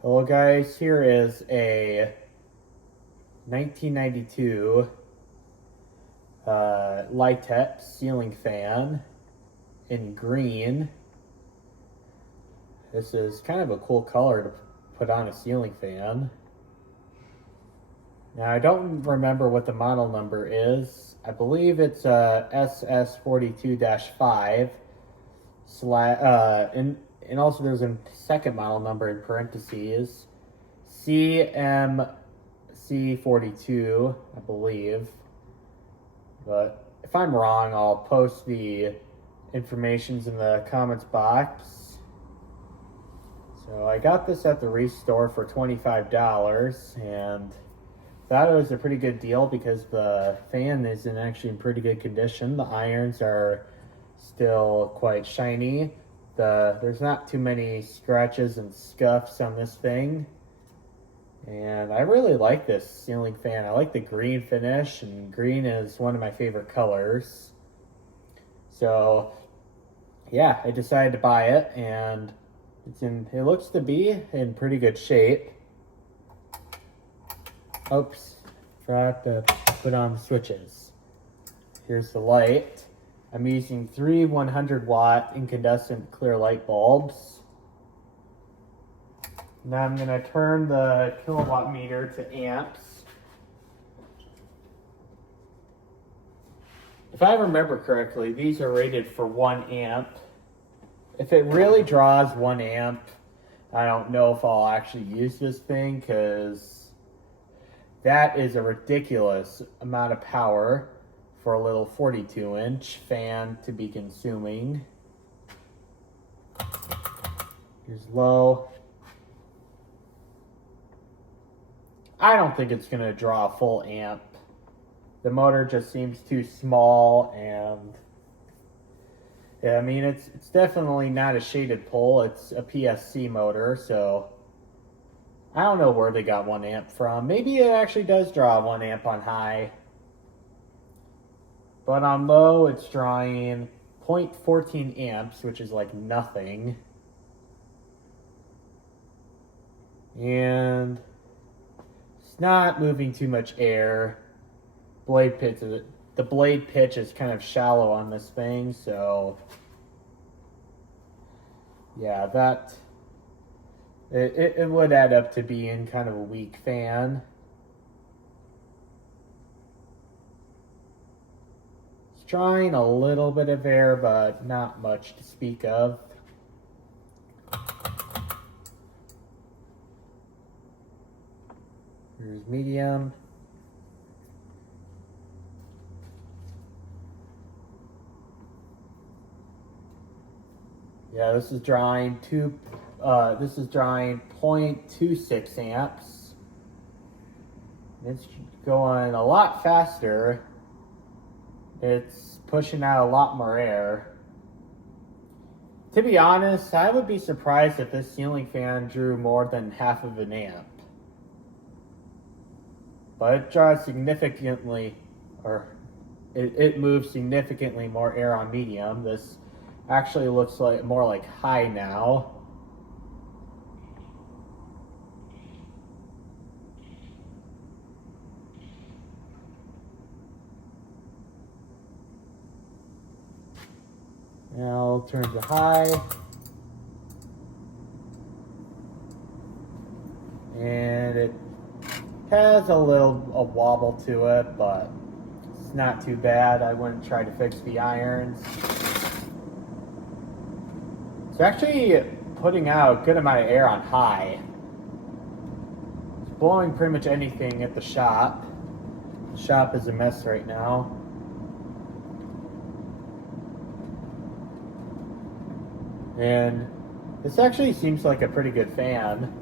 Hello guys, here is a 1992 Litex ceiling fan in green. This is kind of a cool color to put on a ceiling fan. Now I don't remember what the model number is. I believe it's SS42-5 and also there's a second model number in parentheses, CMC42, I believe. But if I'm wrong, I'll post the informations in the comments box. So I got this at the Restore for $25 and thought it was a pretty good deal because the fan is actually in pretty good condition. The irons are still quite shiny. There's not too many scratches and scuffs on this thing. And I really like this ceiling fan. I like the green finish, and green is one of my favorite colors. So yeah, I decided to buy it, and it looks to be in pretty good shape. Oops, forgot to put on the switches. Here's the light. I'm using 3 100-watt incandescent clear light bulbs. Now I'm going to turn the kilowatt meter to amps. If I remember correctly, these are rated for 1 amp. If it really draws 1 amp, I don't know if I'll actually use this thing, because that is a ridiculous amount of power for a little 42-inch fan to be consuming. Here's low. I don't think it's going to draw a full amp. The motor just seems too small, and yeah, I mean, it's definitely not a shaded pole. It's a PSC motor, so I don't know where they got 1 amp from. Maybe it actually does draw 1 amp on high. But on low, it's drawing 0.14 amps, which is like nothing. And it's not moving too much air. The blade pitch is kind of shallow on this thing, so yeah, it would add up to being kind of a weak fan. Drawing a little bit of air, but not much to speak of. Here's medium. Yeah, this is drawing 0.26 amps. It's going a lot faster. It's pushing out a lot more air. To be honest, I would be surprised if this ceiling fan drew more than half of an amp. But it draws significantly, or it moves significantly more air on medium. This actually looks like more like high now. Now I'll turn to high. And it has a wobble to it, but it's not too bad. I wouldn't try to fix the irons. It's actually putting out a good amount of air on high. It's blowing pretty much anything at the shop. The shop is a mess right now. And this actually seems like a pretty good fan.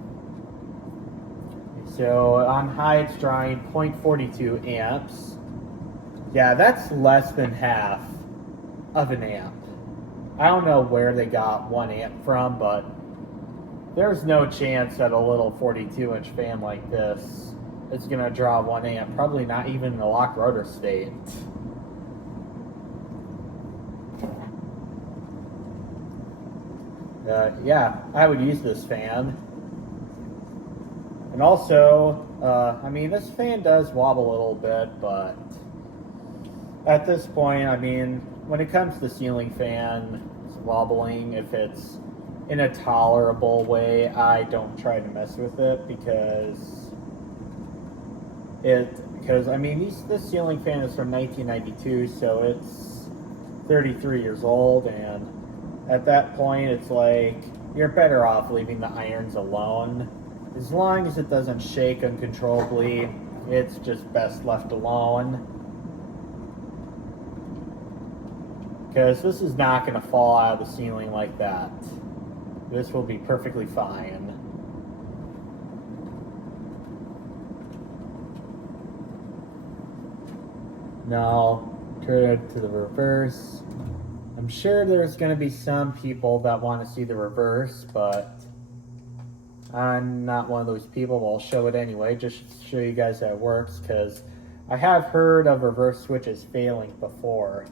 So on high, it's drawing 0.42 amps. Yeah, that's less than half of an amp. I don't know where they got 1 amp from, but there's no chance that a little 42-inch fan like this is going to draw 1 amp. Probably not even in the lock rotor state. Yeah, I would use this fan. And also, I mean, this fan does wobble a little bit, but at this point, I mean, when it comes to ceiling fan wobbling, if it's in a tolerable way, I don't try to mess with it because I mean, this ceiling fan is from 1992, so it's 33 years old, and at that point, it's like you're better off leaving the irons alone. As long as it doesn't shake uncontrollably, it's just best left alone. Because this is not going to fall out of the ceiling like that. This will be perfectly fine. Now, turn it to the reverse. I'm sure there's going to be some people that want to see the reverse, but I'm not one of those people. But I'll show it anyway, just to show you guys how it works, because I have heard of reverse switches failing before.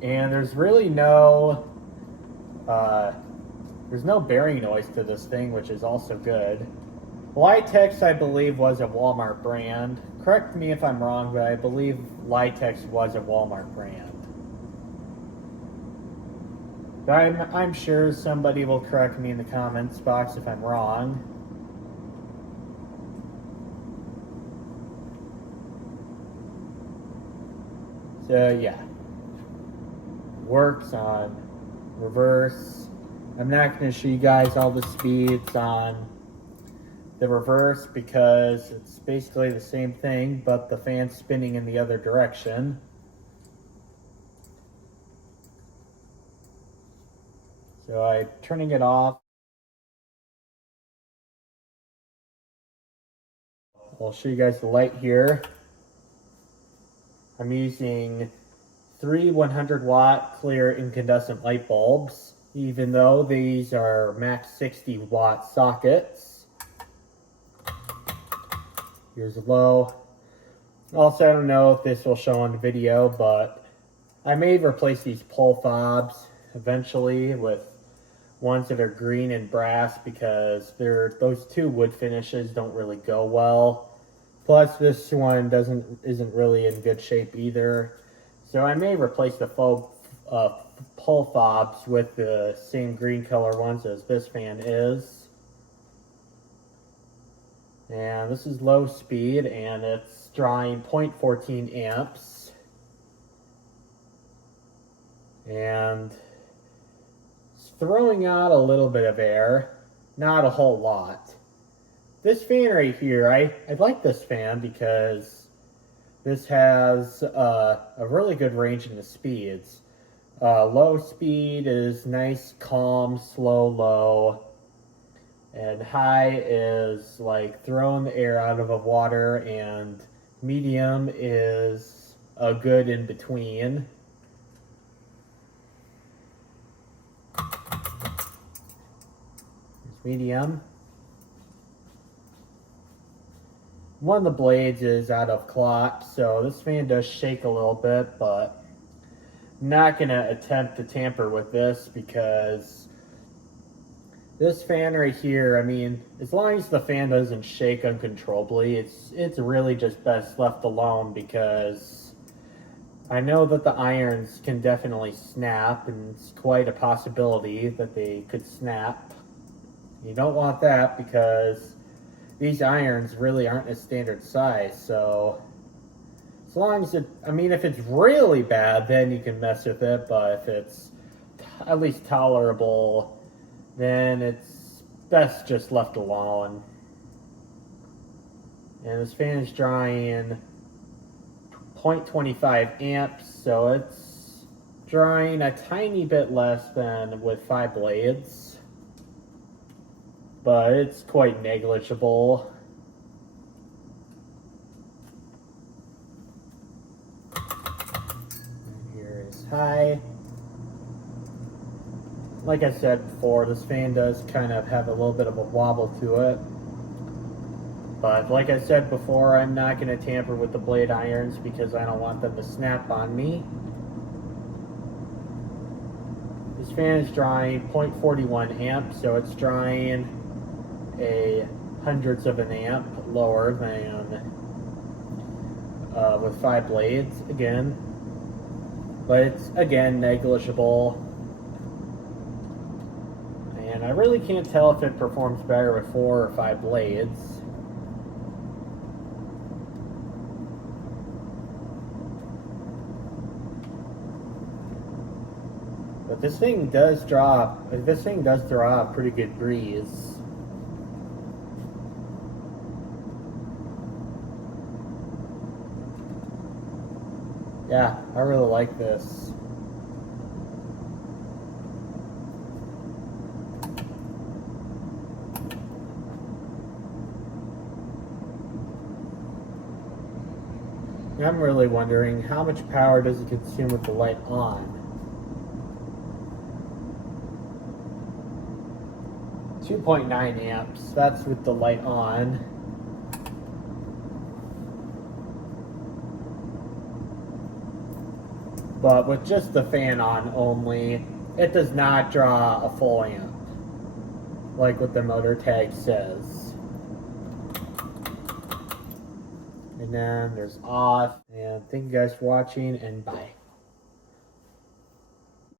And there's really no bearing noise to this thing, which is also good. Litex, I believe, was a Walmart brand. Correct me if I'm wrong, but I believe Litex was a Walmart brand. But I'm sure somebody will correct me in the comments box if I'm wrong. So yeah, works on reverse. I'm not going to show you guys all the speeds on the reverse because it's basically the same thing, but the fan's spinning in the other direction. So I'm turning it off. I'll show you guys the light here. I'm using 3 100-watt clear incandescent light bulbs, even though these are max 60-watt sockets. Here's a low. Also, I don't know if this will show on the video, but I may replace these pull fobs eventually with ones that are green and brass because those two wood finishes don't really go well. Plus, this one isn't really in good shape either. So I may replace the pull fobs with the same green color ones as this fan is. And this is low speed, and it's drawing 0.14 amps. And it's throwing out a little bit of air, not a whole lot. This fan right here, I like this fan because this has a really good range in the speeds. Low speed is nice, calm, slow, low. And high is like throwing the air out of the water, and medium is a good in between. Here's medium. One of the blades is out of clock, so this fan does shake a little bit, but I'm not going to attempt to tamper with this because this fan right here, I mean, as long as the fan doesn't shake uncontrollably, it's really just best left alone because I know that the irons can definitely snap, and it's quite a possibility that they could snap. You don't want that because these irons really aren't a standard size, so as long as if it's really bad, then you can mess with it, but if it's at least tolerable, then it's best just left alone. And this fan is drawing 0.25 amps, so it's drawing a tiny bit less than with 5 blades, but it's quite negligible. And here is high. Like I said before, this fan does kind of have a little bit of a wobble to it. But like I said before, I'm not going to tamper with the blade irons because I don't want them to snap on me. This fan is drawing 0.41 amps, so it's drawing a hundredths of an amp lower than with 5 blades again. But it's, again, negligible. And I really can't tell if it performs better with 4 or 5 blades. But this thing does draw a pretty good breeze. Yeah, I really like this. I'm really wondering, how much power does it consume with the light on? 2.9 amps, that's with the light on. But with just the fan on only, it does not draw a full amp, like what the motor tag says. And then there's off, and thank you guys for watching, and bye.